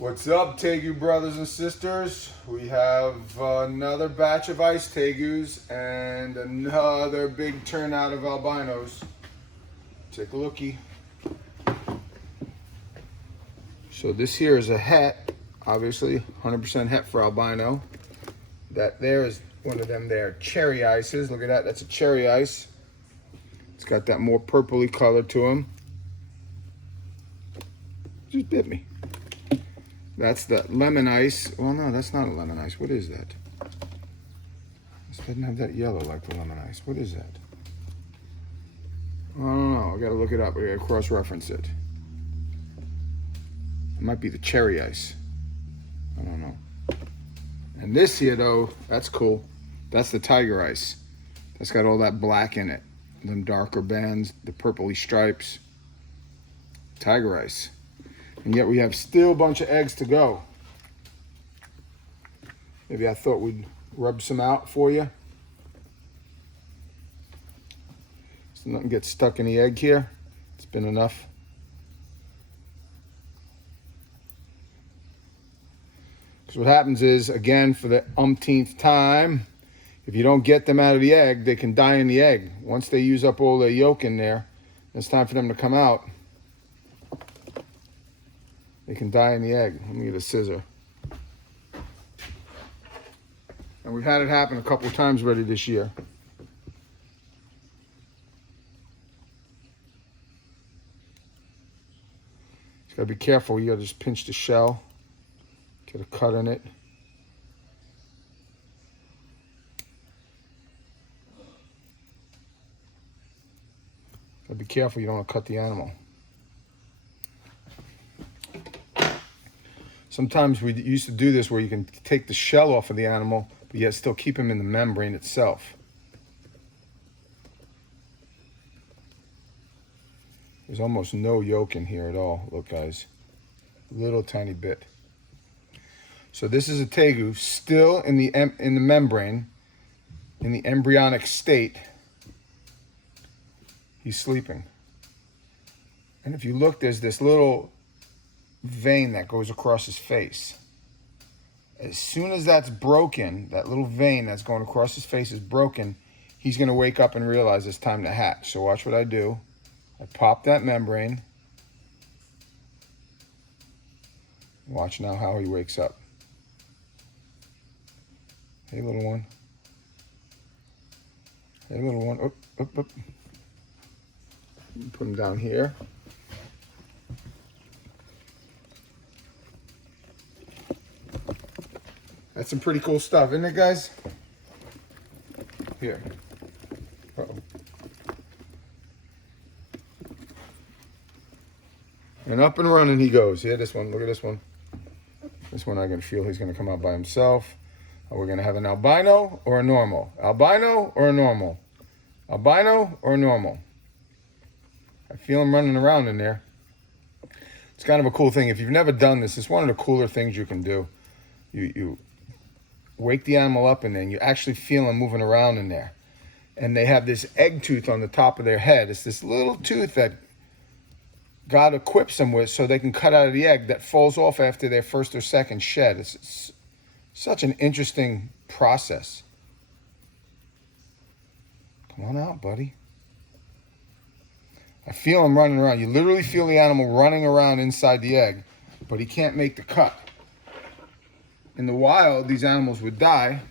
What's up, Tegu brothers and sisters? We have another batch of ice tegus and another big turnout of albinos. Take a looky. So this here is a het, obviously 100% het for albino. That there is one of them there cherry ices. Look at that, that's a cherry ice. It's got that more purpley color to him. Just bit me. That's the lemon ice. Well, no, that's not a lemon ice. What is that? This doesn't have that yellow like the lemon ice. What is that? I don't know. I gotta look it up. I gotta cross-reference it. It might be the cherry ice. I don't know. And this here, though, that's cool. That's the tiger ice. That's got all that black in it. Them darker bands, the purpley stripes. Tiger ice. And yet we have still a bunch of eggs to go. Maybe I thought we'd rub some out for you. So nothing gets stuck in the egg here. It's been enough. Because what happens is, again, for the umpteenth time, if you don't get them out of the egg, they can die in the egg. Once they use up all their yolk in there, it's time for them to come out. They can die in the egg. Let me get a scissor. And we've had it happen a couple of times already this year. You gotta be careful. You gotta just pinch the shell. Get a cut in it. Gotta be careful you don't want to cut the animal. Sometimes we used to do this where you can take the shell off of the animal, but yet still keep him in the membrane itself. There's almost no yolk in here at all. Look, guys, little tiny bit. So this is a tegu still in the membrane, in the embryonic state. He's sleeping. And if you look, there's this little vein that goes across his face. As soon as that's broken, that little vein that's going across his face is broken, he's going to wake up and realize it's time to hatch. So watch what I do. I pop that membrane. Watch now how he wakes up. Hey, little one. Hey, little one. Up, up, up. Put him down here. That's some pretty cool stuff, isn't it, guys? Here. Uh-oh. And up and running he goes. Yeah, this one. Look at this one. This one I can feel he's going to come out by himself. We're going to have an albino or a normal. Albino or a normal. Albino or a normal. I feel him running around in there. It's kind of a cool thing. If you've never done this, it's one of the cooler things you can do. You wake the animal up in there and you actually feel them moving around in there. And they have this egg tooth on the top of their head. It's this little tooth that God equips them with so they can cut out of the egg that falls off after their first or second shed. It's such an interesting process. Come on out, buddy. I feel him running around. You literally feel the animal running around inside the egg, but he can't make the cut. In the wild, these animals would die.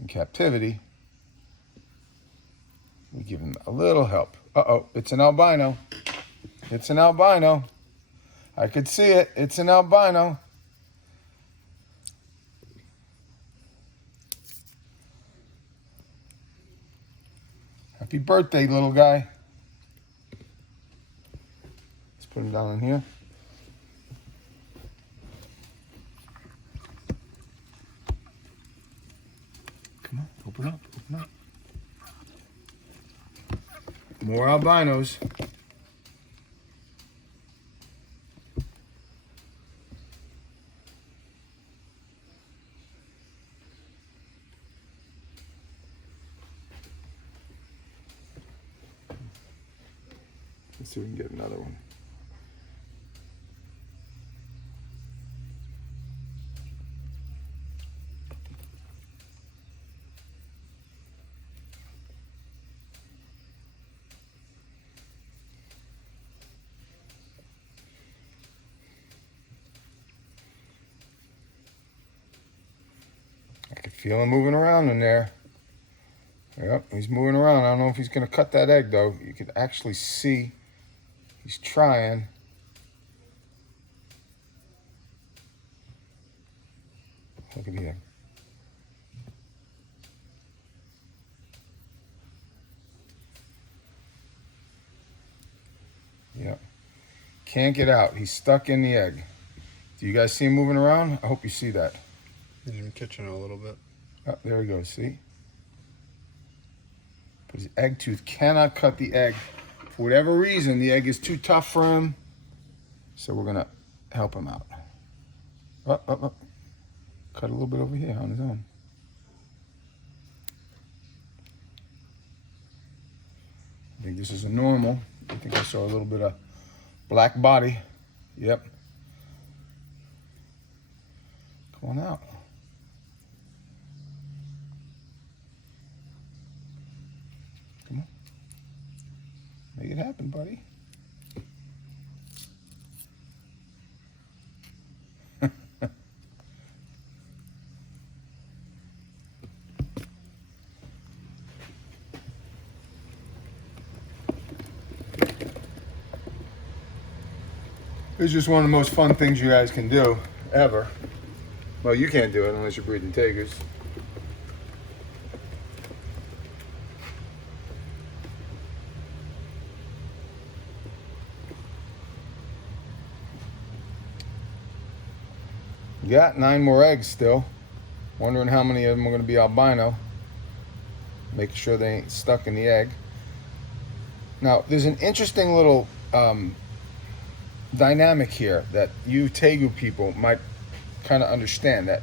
In captivity, we give them a little help. Uh-oh, it's an albino. It's an albino. I could see it. It's an albino. Happy birthday, little guy. Let's put him down in here. Come on, open up, open up. More albinos. Let's see if we can get another one. feel him moving around in there. Yep, he's moving around. I don't know if he's going to cut that egg, though. You can actually see he's trying. Look at the egg. Yep. Can't get out. He's stuck in the egg. Do you guys see him moving around? I hope you see that. He's even catching it a little bit. Oh, there he goes. See? But his egg tooth cannot cut the egg. For whatever reason, the egg is too tough for him. So we're going to help him out. Up. Cut a little bit over here on his own. I think this is a normal. I think I saw a little bit of black body. Yep. Come on out. Come on. Make it happen, buddy. It's just one of the most fun things you guys can do, ever. Well, you can't do it unless you're breeding tegus. Got 9 more eggs still. Wondering how many of them are going to be albino. Making sure they ain't stuck in the egg. Now, there's an interesting little dynamic here that you Tegu people might kind of understand, that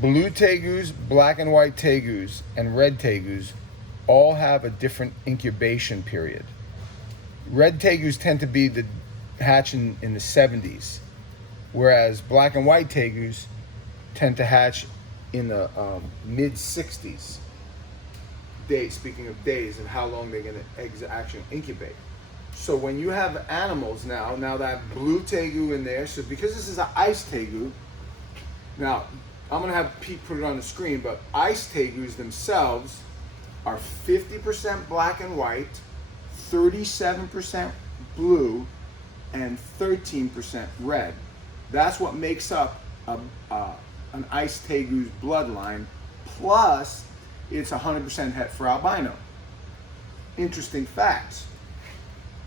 blue tegus, black and white tegus, and red tegus all have a different incubation period. Red tegus tend to be the hatching in the 70s, whereas black and white tegus tend to hatch in the mid 60s. Days, speaking of days and how long they're going to eggs actually incubate. So when you have animals now that blue tegu in there, so because this is an ice tegu, now I'm gonna have Pete put it on the screen, but ice tegus themselves are 50% black and white, 37% blue, and 13% red. That's what makes up an ice tegu's bloodline, plus it's 100% het for albino. Interesting facts.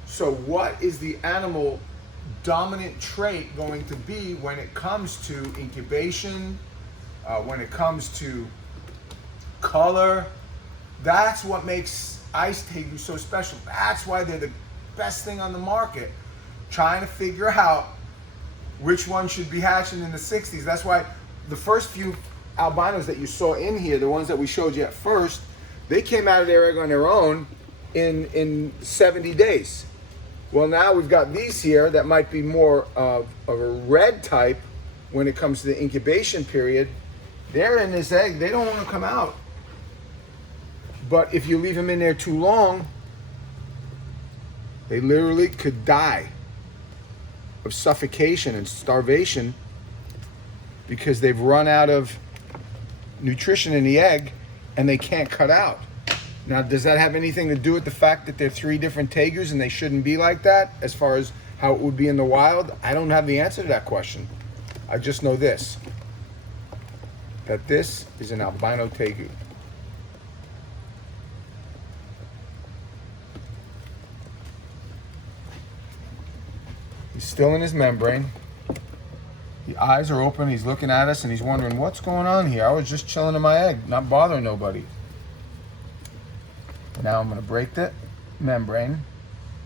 So what is the animal dominant trait going to be when it comes to incubation, when it comes to color? That's what makes ice tegu so special. That's why they're the best thing on the market. Trying to figure out which one should be hatching in the 60s. That's why the first few albinos that you saw in here, the ones that we showed you at first, they came out of their egg on their own in 70 days. Well, now we've got these here that might be more of a red type when it comes to the incubation period. They're in this egg, they don't want to come out. But if you leave them in there too long, they literally could die of suffocation and starvation because they've run out of nutrition in the egg and they can't cut out. Now, does that have anything to do with the fact that they're 3 different tegus and they shouldn't be like that as far as how it would be in the wild? I don't have the answer to that question. I just know this, that this is an albino tegu. He's still in his membrane. The eyes are open, he's looking at us and he's wondering, what's going on here? I was just chilling in my egg, not bothering nobody. Now I'm going to break the membrane.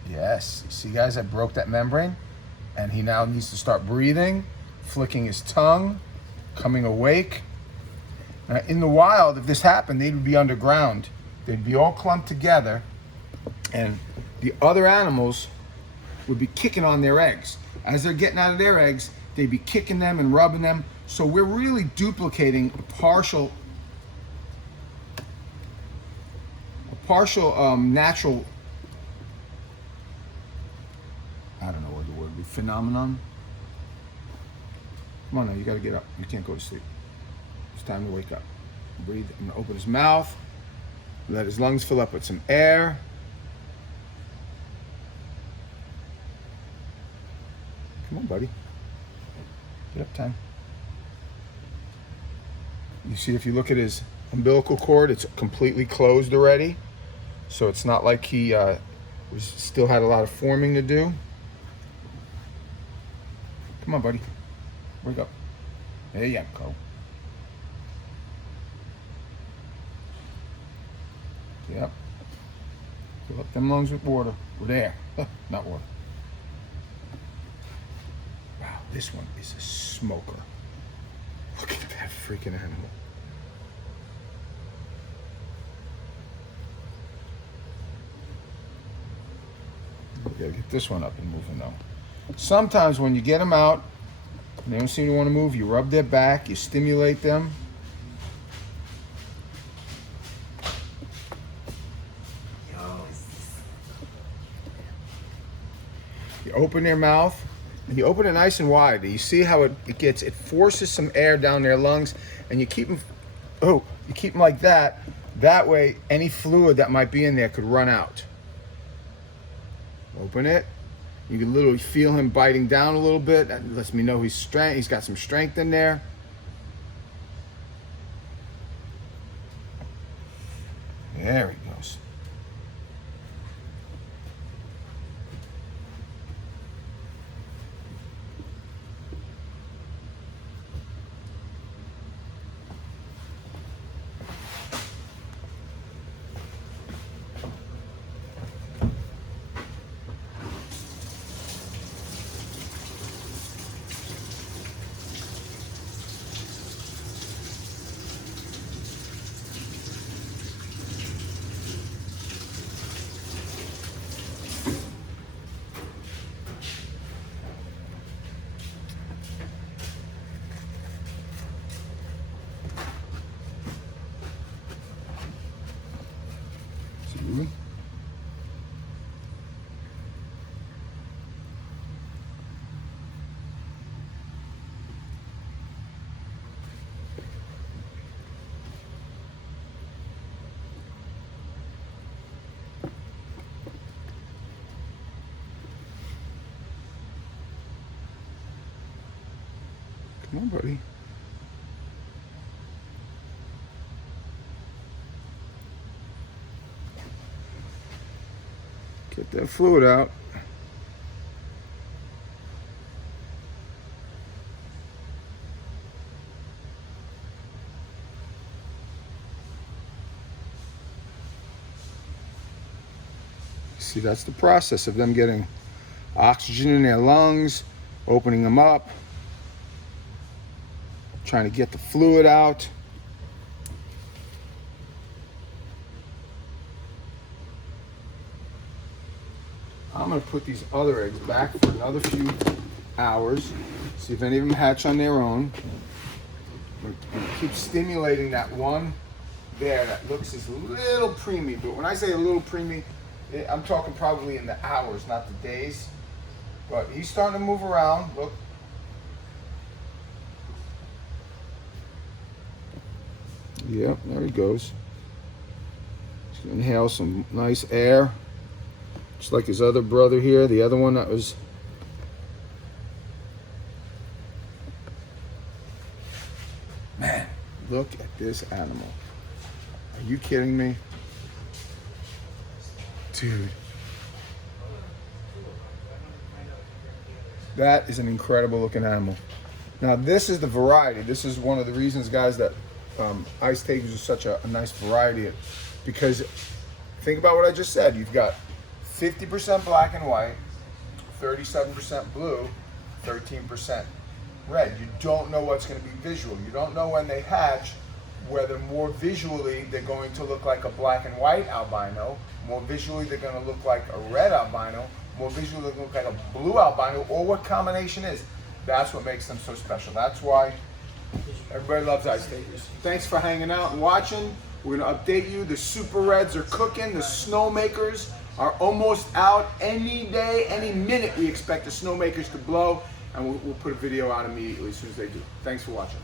Yes, see guys, I broke that membrane. And he now needs to start breathing, flicking his tongue, coming awake. Now in the wild, if this happened, they would be underground. They'd be all clumped together and the other animals would be kicking on their eggs. As they're getting out of their eggs, they'd be kicking them and rubbing them. So we're really duplicating a partial natural, I don't know what the word would be, phenomenon. Come on now, you gotta get up. You can't go to sleep. It's time to wake up. Breathe. I'm gonna open his mouth. Let his lungs fill up with some air. Come on, buddy. Get up, time. You see, if you look at his umbilical cord, it's completely closed already. So it's not like he still had a lot of forming to do. Come on, buddy. Wake up. There you go. Yep. Fill up them lungs with water. With air. Not water. Wow, this one is a smoker. Look at that freaking animal. We gotta get this one up and moving though. Sometimes when you get them out, and they don't seem to want to move, you rub their back, you stimulate them. You open their mouth, and you open it nice and wide. You see how it forces some air down their lungs, and you keep them, you keep them like that. That way, any fluid that might be in there could run out. Open it. You can literally feel him biting down a little bit. That lets me know he's got some strength in there. There he goes. Come on, buddy. Get that fluid out. See, that's the process of them getting oxygen in their lungs, opening them up, trying to get the fluid out. I'm going to put these other eggs back for another few hours, see if any of them hatch on their own. I'm going to keep stimulating that one there that looks as a little preemie, but when I say a little preemie, I'm talking probably in the hours, not the days. But he's starting to move around. Look. Yep, there he goes. He's gonna inhale some nice air. Just like his other brother here, the other one that was... Man, look at this animal. Are you kidding me? Dude. That is an incredible looking animal. Now this is the variety. This is one of the reasons, guys, that ice tegus is such a nice variety. Because think about what I just said. You've got 50% black and white, 37% blue, 13% red. You don't know what's going to be visual. You don't know when they hatch whether more visually they're going to look like a black and white albino, more visually they're going to look like a red albino, more visually they're going to look like a blue albino, or what combination is. That's what makes them so special. That's why everybody loves ice tegus. Thanks for hanging out and watching. We're going to update you. The super reds are cooking. The snowmakers are almost out. Any day, any minute, we expect the snowmakers to blow, and we'll put a video out immediately as soon as they do. Thanks for watching.